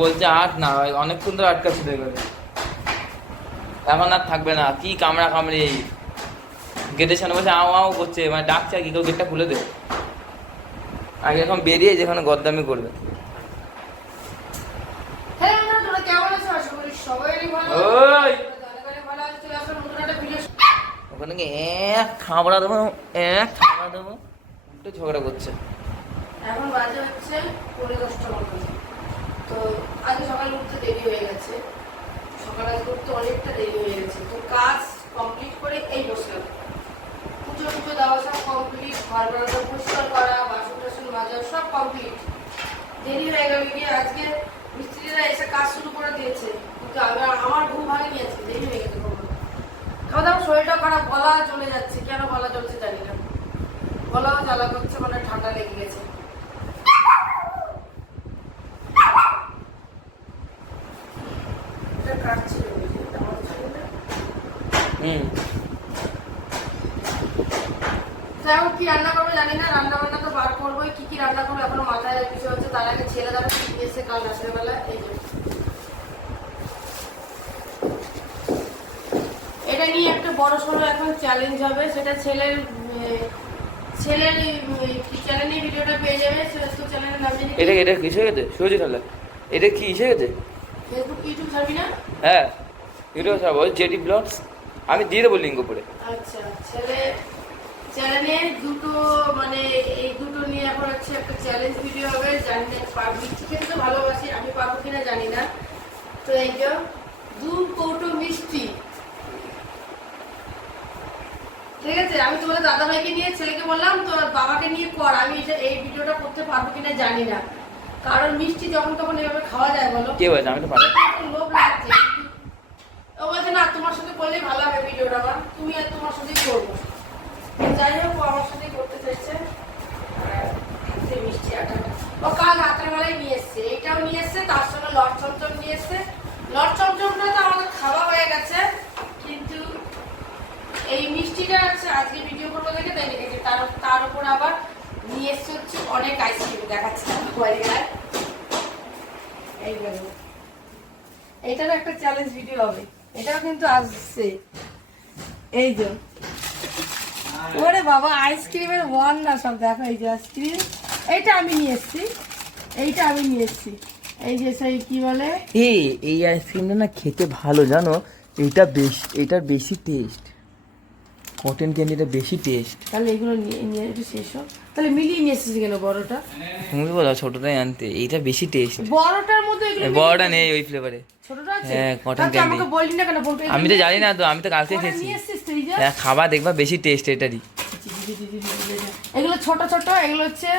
বলছে আট না অনেকক্ষণ ধরে আটকা ছিল এখানে। এখন আর থাকবে না কি কামড়া কামড়ি। গেটের সামনে বসে আও আও করছে। মানে ডাকছে আর কি কেউ গেটটা খুলে দে। আগে এখন বেরিয়ে যেখানে গদ্দামি করবে। হ্যাঁ একটা ভিডিও ওখানে গিয়ে এক খাবড়া দেবো এক খাবড়া দেবো উল্টো ঝগড়া করছে। এখন বাজে হচ্ছে পনেরো দশটা মতো। তো আজকে সকালে উঠতে দেরি হয়ে গেছে। সকালে আজকে উঠতে অনেকটা দেরি হয়ে গেছে। তো কাজ কমপ্লিট করে এই বসলাম। পুজো টুজো দেওয়া সব কমপ্লিট ঘর বানানো পরিষ্কার করা, বাসন টাসন মাজা, সব কমপ্লিট দেরি হয়ে গেল গিয়ে আজকে মিস্ত্রিরা এসে কাজ শুরু করে দিয়েছে। কিন্তু আবার আমার ঘুম ভাঙেনি আজকে দেরি হয়ে গেছে। খাওয়া দাওয়া শরীরটা খারাপ, গলা চলে যাচ্ছে। কেন গলা চলছে জানি না। গলাও জ্বালা করছে মানে ঠান্ডা লেগে গেছে এটা কাটছিল বুঝলি, এটা আমার ছিল না। হুম। তো এখন কি রান্না করব জানি না রান্না বান্না তো বার করব কি কি রান্না করব এখনও মাথায় কিছু হচ্ছে তার আগে ছেলে দ্বারা কি কাল রাতের বেলা এই যে। এটা নিয়ে একটা বড় সড়ো এখন চ্যালেঞ্জ হবে সেটা ছেলের ছেলের চ্যানেল ভিডিওটা পেয়ে যাবে চ্যানেলের নাম এটা এটা কিসে গেছে সুজি তাহলে এটা কি ইসে গেছে ছাড়বি হ্যাঁ জেডি ব্লগস আমি দিয়ে দেবো লিঙ্ক উপরে আচ্ছা ছেলে চ্যানেলে দুটো মানে এই দুটো নিয়ে এখন হচ্ছে একটা চ্যালেঞ্জ ভিডিও হবে। জানি না পারব মিষ্টি তো ভালোবাসি আমি পারব কিনা জানি না। তো এই যে দু কৌটো মিষ্টি। ঠিক আছে আমি তোমাদের দাদা ভাইকে নিয়ে ছেলেকে বললাম তো বাবাকে নিয়ে কর আমি এই ভিডিওটা করতে পারব কিনা জানি না। কারণ মিষ্টি যখন তখন এভাবে খাওয়া যায় বলো? কে বলছে? আমি তো পারি লোভ লাগছে। ও বলছে না তোমার সাথে করলেই ভালো হবে ভিডিওটা আমার। তুমি আর তোমার সাথেই করব। যাই হোক আমার সাথেই করতে চাইছে। মিষ্টি আটাটা। ও কাল রাতের বেলায় নিয়ে এসছে। এইটাও নিয়ে এসছে তার সঙ্গে লট চমচম নিয়ে এসছে। লট চমচমটা তো আমাদের খাওয়া হয়ে গেছে কিন্তু এই মিষ্টিটা আছে আজকে ভিডিও করব দেখে তাই রেখেছে তার তার উপর আবার নিয়ে এসছে হচ্ছে অনেক আইসক্রিম দেখাচ্ছে মোবাইল গায়ে এই দেখো এটারও একটা চ্যালেঞ্জ ভিডিও হবে। এটাও কিন্তু আসছে। এই যে। ওরে বাবা আইসক্রিমের ওয়ান না সব দেখো এই যে আইসক্রিম এইটা আমি নিয়ে এসেছি। এইটা আমি নিয়ে এসেছি। এই যে সেই কি বলে? এই এই আইসক্রিমটা না খেতে ভালো জানো? এটা বেশ এটার বেশি টেস্ট কটন ক্যান্ডিটা বেশি টেস্ট তাহলে এগুলো নিয়ে নিয়ে একটু শেষ হোক। তাহলে মিলিয়ে নিয়ে এসেছি কেন বড়টা? তুমি বলো ছোটটাই আনতে। এইটা বেশি টেস্ট বড়টার মধ্যে এগুলো বড়টা নেই ওই ফ্লেভারে ছোটটা আছে? হ্যাঁ, আমাকে বললি না কেন আমি তো জানি না তো আমি তো কালকে খেয়েছি। হ্যাঁ খাবার দেখবা বেশি টেস্ট এটারই। এগুলো ছোট ছোট এগুলো হচ্ছে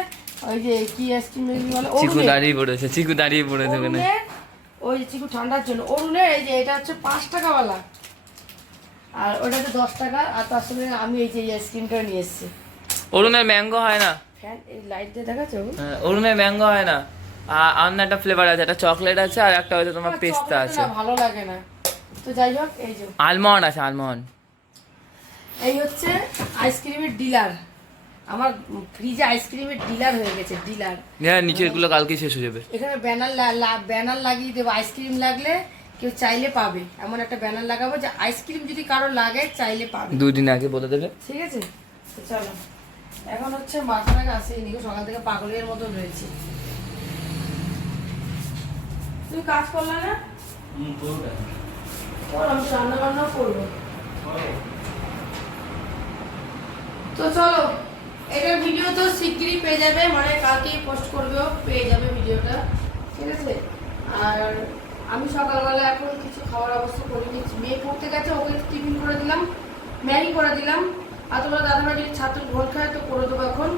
ওই যে কি আইসক্রিম বলে? চিকু দাঁড়িয়ে পড়েছে চিকু দাঁড়িয়ে পড়েছে ওখানে। ওই চিকু ঠান্ডার জন্য। অরুণের এই যে এটা হচ্ছে পাঁচ টাকাওয়ালা। আর ওটা হচ্ছে দশ টাকা আর তার সঙ্গে আমি এই যে আইসক্রিমটা নিয়ে এসেছি। অরুণের ম্যাঙ্গো হয় না? ফ্যান এই লাইট দিয়ে দেখাচ্ছো হ্যাঁ, অরুণের ম্যাঙ্গো হয় না। আর অন্য একটা ফ্লেভার আছে একটা চকলেট আছে আর একটা হচ্ছে তোমার পেস্তা আছে। ভালো লাগে না। তো যাই হোক এই যে। আলমন্ড আছে আলমন্ড এই হচ্ছে আইসক্রিমের ডিলার আমার ফ্রিজে আইসক্রিমের ডিলার হয়ে গেছে ডিলার হ্যাঁ নিচেরগুলো কালকে শেষ হয়ে যাবে। এখানে ব্যানার ব্যানার লাগিয়ে দেবো আইসক্রিম লাগলে কেউ চাইলে পাবে। এমন একটা ব্যানার লাগাবো যে আইসক্রিম যদি কারও লাগে চাইলে পাবে। দুদিন আগে বলে দেবে। ঠিক আছে? তো চলো। এখন হচ্ছে মাথাটাকে আসেনি সকাল থেকে পাগলের মতো রয়েছে। তুমি কাজ করলে না? আমি তো রান্না বান্নাও করব। তো চলো এটার ভিডিও তো শিগগিরই পেয়ে যাবে মানে কালকেই পোস্ট করবেও পেয়ে যাবে ভিডিওটা ঠিক আছে? আর আমি সকালবেলা এখন কিছু খাওয়ার অবস্থা করে নিচ্ছি মেয়ে পড়তে গেছে ওকে টিফিন করে দিলাম ম্যাগি করে দিলাম। আর তোমরা যদি ছাত্র ঘোল খায় তো করে দেবো এখন।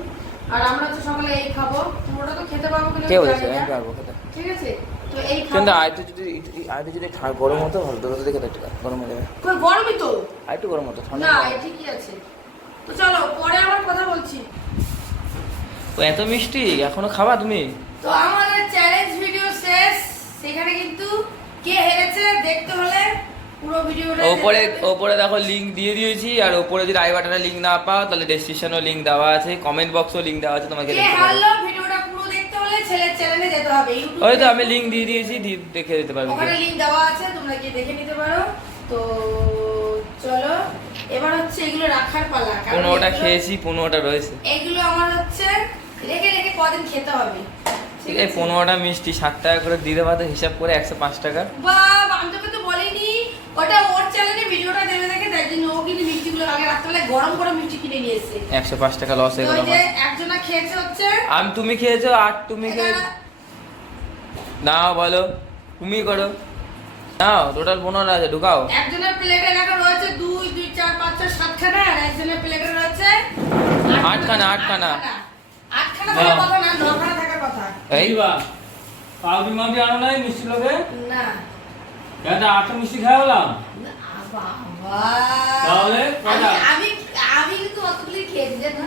আর আমরা তো সকালে এই খাব। তোমরা তো খেতে পারব কিনা ঠিক আছে? তো এই কিন্তু যদি গরম হতো ভালো তোর দেখে একটু গরম হয়ে যাবে। কই গরমই তো। গরম হতো ঠান্ডা না। ঠিকই আছে। তো চলো পরে আবার কথা বলছি। ও এত মিষ্টি এখনও খাবা তুমি? তো আমাদের চ্যালেঞ্জ ভিডিও শেষ। সেখানে কিন্তু কে হেরেছে দেখতে হলে পুরো ভিডিওটা ওপরে ওপরে দেখো লিঙ্ক দিয়ে দিয়েছি আর ওপরে যদি আই বাটনে লিঙ্ক না পাও তাহলে ডেসক্রিপশনেও লিঙ্ক দেওয়া আছে কমেন্ট বক্সেও লিঙ্ক দেওয়া আছে তোমাকে দেখতে হারলো ভিডিওটা পুরো দেখতে হলে ছেলের চ্যানেলে যেতে হবে ইউটিউব ওই তো আমি লিঙ্ক দিয়ে দিয়েছি দেখে দিতে পারবে। ওখানে লিংক দেওয়া আছে তোমরা গিয়ে দেখে নিতে পারো। তো চলো এবার হচ্ছে এগুলো রাখার পালা পনেরোটা খেয়েছি পনেরোটা রয়েছে। এগুলো আমার হচ্ছে রেখে রেখে কদিন খেতে হবে। ঠিক আছে। পনেরোটা মিষ্টি ষাট টাকা করে দিতে পারতো হিসাব করে একশো পাঁচ টাকা। বাবা আমি তোকে তো বলিনি। ওটা ওর চ্যানেলে ভিডিওটা দেবে দেখে তাই জন্য ও কিন্তু মিষ্টিগুলো আগে গরম গরম মিষ্টি কিনে নিয়ে এসেছে। একশো পাঁচ টাকা লস হয়ে গেল একজনা খেয়েছে হচ্ছে। আমি তুমি খেয়েছো আর তুমি খেয়ে নাও বলো তুমি করো। নাও টোটাল পনেরো আছে ঢুকাও। একজনের প্লেটে লেখা রয়েছে দুই দুই চার পাঁচ ছয় সাতখানা আর একজনের প্লেটে রয়েছে আটখানা, আটখানা। আটখানা। কথা না নখানা এই? এইবা পাউডি মাউডি আনো নাই মিষ্টি লোকে? না। কেন আটটা মিষ্টি খাওয়ালাম তাহলে আমি- আমি আমি কিন্তু অতগুলি খেয়েছি জানো?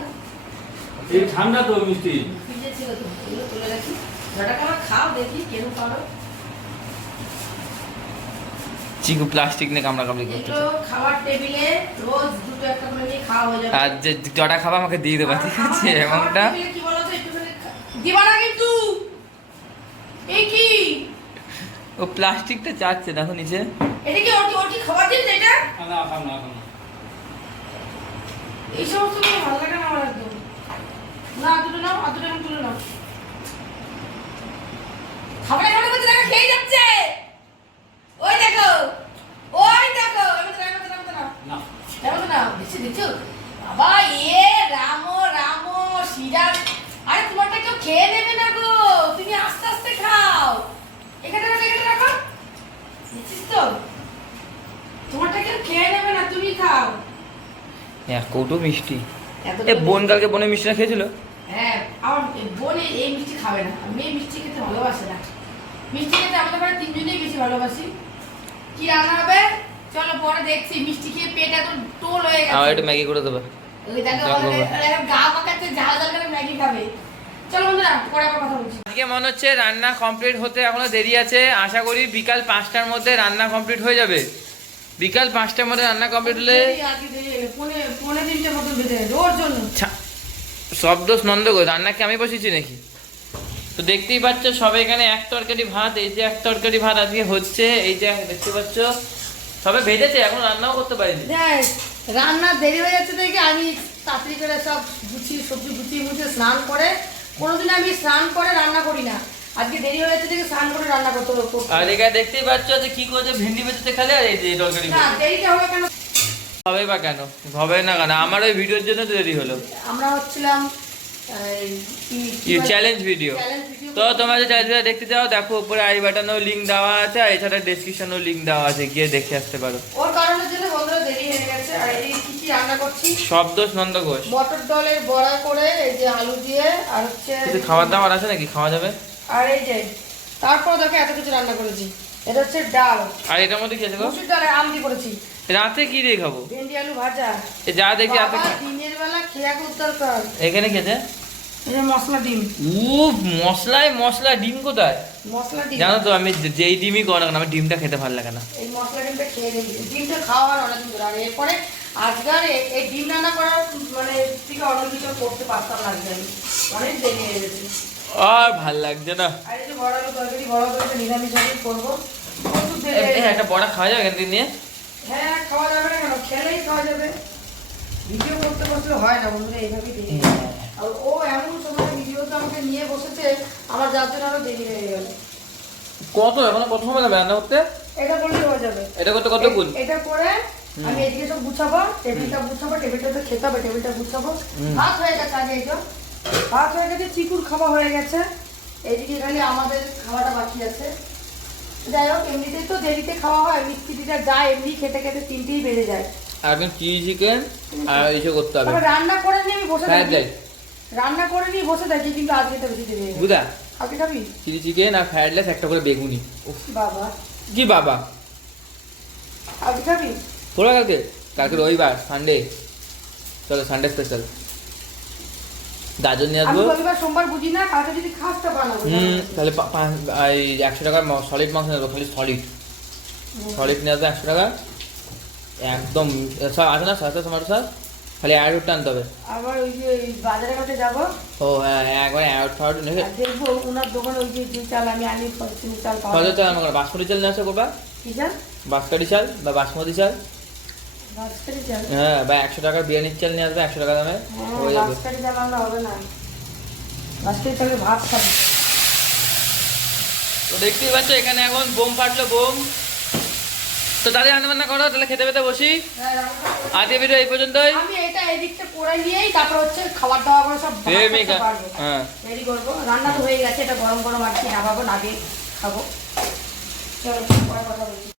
এই ঠান্ডা তো মিষ্টি। ফ্রিজে ছিল তো এগুলো তুলে রাখি। যটা খাবার খাও দেখি কেন পারো। চিকু প্লাস্টিক নিয়ে কামড়া কামড়ি করতেছে। খাবার টেবিলে রোজ দুটো একটা করে নিয়ে খাওয়া হয়ে যাবে। আর যে জটা খাবা আমাকে দিয়ে দেবা ঠিক আছে? এমনটা খাবার টেবিলে কি বলো তো একটুখানি খা- দিবা না কিন্তু? এই কি? ও প্লাস্টিকটা চাচ্ছে দেখো নিচে। এটা কি ওর কি ওর কি খাবার জিনিস এটা? না খাম না খাম না। এই সমস্ত কিছু ভালো লাগে না আমার একদম। না দুটো নাও আর দুটো তুলে নাও। খাবার খাবার করতে দেখা খেয়ে যাচ্ছে। ওই দেখো ওই দেখো এবার তো এবার তো এবার তো নাও। না। এবার তো দিচ্ছি দিচ্ছি। বাবা এ রামো রামো সিরাজ। আরে তোমারটা কেউ খেয়ে নেবে না গো। তুমি আস্তে আস্তে খাও। এখানে রাখো এখানে রাখো। দিচ্ছিস তো। তোমারটা কেউ খেয়ে নেবে না তুমি খাও। এক কৌটো মিষ্টি। এ বোন কালকে বোনের মিষ্টিটা খেয়েছিল? হ্যাঁ আমার বোন এই- মিষ্টি খাবে না। আর মেয়ে মিষ্টি খেতে ভালোবাসে না। মিষ্টি খেতে আমাদের বাড়ি তিনজনেই বেশি ভালোবাসি। কি রান্না হবে? চলো পরে দেখছি। মিষ্টি খেয়ে পেট এত টোল হয়ে গেছে। একটু ম্যাগি করে দেবে। করে আজকে মনে হচ্ছে রান্না কমপ্লিট হতে এখনও দেরি আছে। আশা করি বিকাল পাঁচটার মধ্যে রান্না কমপ্লিট হয়ে যাবে। বিকাল পাঁচটার মধ্যে রান্না কমপ্লিট হলে সব দোষ নন্দ গো রান্না কি আমি বসেছি নাকি? তো দেখতেই পাচ্ছ সবে এখানে এক তরকারি ভাত এই যে এক তরকারি ভাত আজকে হচ্ছে এই যে দেখতে পাচ্ছ সবে ভেজেছে এখন রান্নাও করতে পারিনি। রান্না দেরি হয়ে যাচ্ছে দেখে আমি তাড়াতাড়ি করে সব গুছিয়ে সবজি গুছিয়ে মুছিয়ে স্নান করে কোনোদিন আমি স্নান করে রান্না করি না। আজকে দেরি হয়ে যাচ্ছে দেখে স্নান করে রান্না করতে হবে আর। এখানে দেখতেই পাচ্ছ যে কি করছে ভেন্ডি বেঁচেছে খালি আর এই যে তরকারি না দেরিটা হবে কেন? হবে বা কেন? হবে না কেন? আমার ওই ভিডিওর জন্য দেরি হলো। আমরা হচ্ছিলাম চ্যালেঞ্জ ভিডিও তো তোমরা যদি চ্যালেঞ্জটা দেখতে চাও দেখো উপরে আই বাটনেও লিঙ্ক দেওয়া আছে আর এছাড়া ডেসক্রিপশনেও লিঙ্ক দেওয়া আছে গিয়ে দেখে আসতে পারো। আর এই কি কি রান্না করছি সব দোষ নন্দ ঘোষ। মটর ডালের বড়া করে এই যে আলু দিয়ে আর হচ্ছে কিছু খাবার দাবার আছে নাকি? খাওয়া যাবে? আর এই যে তারপর দেখো এত কিছু রান্না করেছি। এটা হচ্ছে ডাল। আর এটার মধ্যে কি আছে গো? মুসুর ডালে আম দিয়ে করেছি? রাতে কি দিয়ে খাব? ভেন্ডি আলু ভাজা। যা দেখি রাতে দিনের বেলা খেয়া করতে দরকার এখানে খেতে? মশলা ডিম। উফ মশলায় মশলা ডিম কোথায়? মশলা ডিম। জানো তো আমি যেই ডিমই করো না আমার ডিমটা খেতে ভালো লাগে না। এই মশলা ডিমটা খেয়ে দেখি। ডিমটা খাওয়া হয় অনেক ধরে। আর এরপরে আজকাল এই ডিম রান্না করার মানে থেকে অন্য কিছু করতে পারতাম না আমি অনেক দেরি হয়ে গেছে। আর ভালো লাগছে না। আর এই যে বড় আলু তরকারি বড় তরকারি নিরামিষ ভাবে করব। একটা বড়া খাওয়া যাবে এখান থেকে নিয়ে? হ্যাঁ খাওয়া যাবে না কেন? খেলেই খাওয়া যাবে। ভিডিও করতে বসলে হয় না বন্ধুরা এইভাবেই। আর ও এমন সময় ভিডিওতে আমাকে নিয়ে বসেছে আমার যার জন্য আরও দেরি হয়ে গেল। কত? এখন কত সময় রান্না করতে? এটা করলেই হয়ে যাবে। এটা করতে কত গুণ? এটা করে আমি এদিকে সব গুছাবো টেবিলটা গুছাবো টেবিলটা তো খেতে হবে টেবিলটা গুছাবো। ভাত হয়ে গেছে আগে এই ভাত হয়ে গেছে চিকুর খাওয়া হয়ে গেছে। এইদিকে খালি আমাদের খাওয়াটা বাকি আছে। যাই হোক এমনিতেই তো দেরিতে খাওয়া হয় মিষ্টিটা যায় এমনি খেতে খেতে তিনটেই বেড়ে যায়। এখন চিলি চিকেন আর ইসে করতে হবে। রান্না করে নিয়ে আমি বসে থাকি। রাইস রান্না করে নিয়ে বসে থাকি কিন্তু আজকে তো বেশি। আজকে খাবি চিলি চিকেন আর ফ্রাইড রাইস একটা করে বেগুনি। বাবা? কি বাবা? আজকে খাবি? তোরা কালকে? কালকে রবিবার সানডে চলো সানডে স্পেশাল গাজর নিয়ে আসব। রবিবার সোমবার বুঝি না কালকে যদি খাস তো বানাবো। হুম তাহলে একশো টাকার সলিড মাংস নেব খালি সলিড সলিড নিয়ে আসব একশো টাকা। একদম আছে না সস টমেটো সস খালি অ্যারোড টানতে হবে। আবার ওই যে বাজারের কাছে যাব। ও হ্যাঁ হ্যাঁ, একবার অ্যারোড ফারোড নেবে দেখব ওনার দোকানে ওই যে যে চাল আমি আনি ফরচুন চাল পাওয়া যায়। চাল আমার বাসমতি চাল নিয়ে আসো করবা কি চাল? বাসকাটি চাল বা বাসমতি চাল? হ্যাঁ বা একশো টাকার বিরিয়ানির চাল নিয়ে আসবে একশো টাকা দামে। হ্যাঁ যাবে। চাল আমরা হবে না। চালে ভাত খাব। তো দেখতেই পাচ্ছ এখানে এখন বোম ফাটলো বোম। তো তাদের রান্না বান্না করো তাহলে খেতে পেতে বসি। হ্যাঁ। আজকে ভিডিও এই পর্যন্তই। আমি এটা এদিকটা করে নিয়েই তারপর হচ্ছে খাবার করে সব হ্যাঁ। রেডি করব। রান্না তো হয়ে গেছে এটা গরম গরম আর কি নামাবো খাব। চলো পরে কথা বলছি।